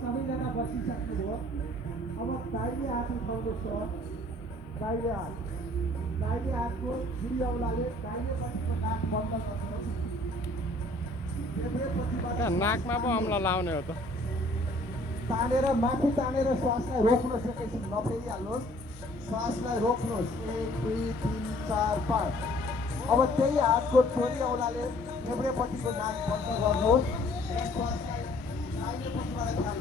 सबैजना बसिसक्नुभयो अब दाहिने हात उठाउँदैछ दाहिने हातको छुरी औलाले दाहिनेपट्टिको नाक बन्द गर्नुहोस् नाकमा पो अम्ला लाउने हो त तानेर माथि तानेर श्वासलाई रोक्नुहोस् एकैछिन नफेरिहाल्नुहोस् श्वासलाई रोक्नुहोस् 1 2 3 4 5 अब त्यही हातको छोरी औलाले देब्रेपट्टिको नाक बन्द गर्नुहोस् श्वासलाई दाहिनेपट्टिबाट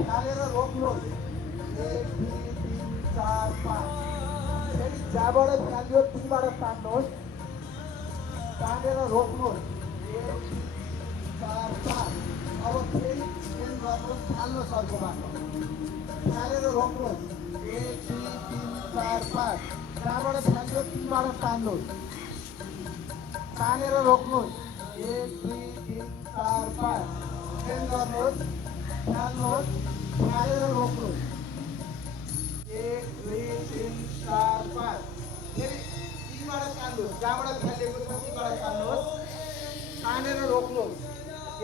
थालेर रोक्नुहोस् 1 2 3 4 5 फेरि जहाँबाट थाल्यो त्यहीबाट तान्नुहोस् तानेर रोक्नुहोस् 1 2 4 5 अब फेरि गर्नुहोस् थाल्नुहोस् अर्कोबाट थालेर रोक्नुहोस् 1 2 3 4 5 जहाँबाट थाल्यो त्यहीबाट तान्नुहोस् तानेर रोक्नुहोस् 1 2 3 4 5 फेरि गर्नुहोस् थाल्नुहोस् थालेर रोक्नुहोस् 1 2 3 4 5 फेरि त्यहीबाट तान्नुहोस् जहाँबाट थालेको छ त्यहीबाट तान्नुहोस् तानेर रोक्नुहोस्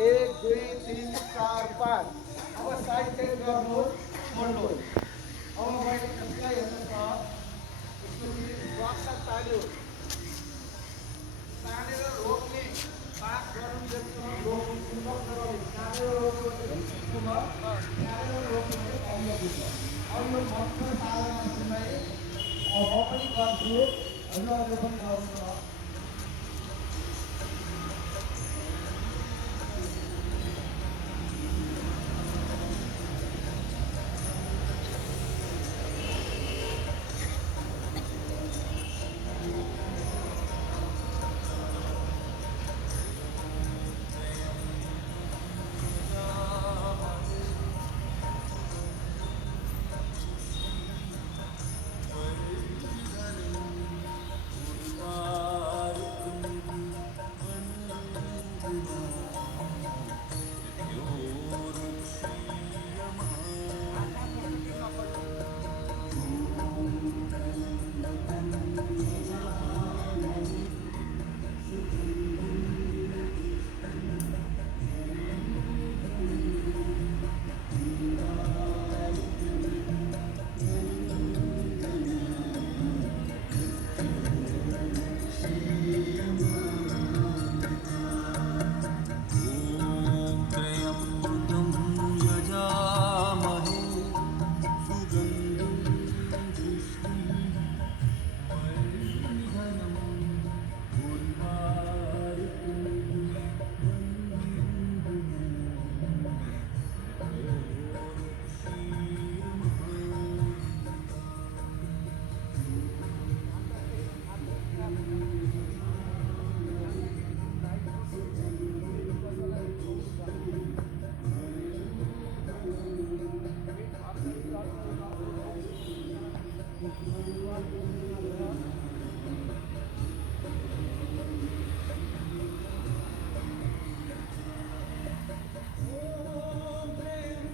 1 2 3 4 5 अब साइड चेन्ज गर्नुहोस् मोड्नुहोस् अब मैले कसलाई हेर्नुहोस् यसको बक्स तान्यो तानेर रोक्ने पास गर्नु जस्तो रोक्नु तानेर रोक्नु तानेर रोक्नु अब यो भक्त साधना सुनाइ अब पनि गर्छु हजुरहरूले पनि गर्नु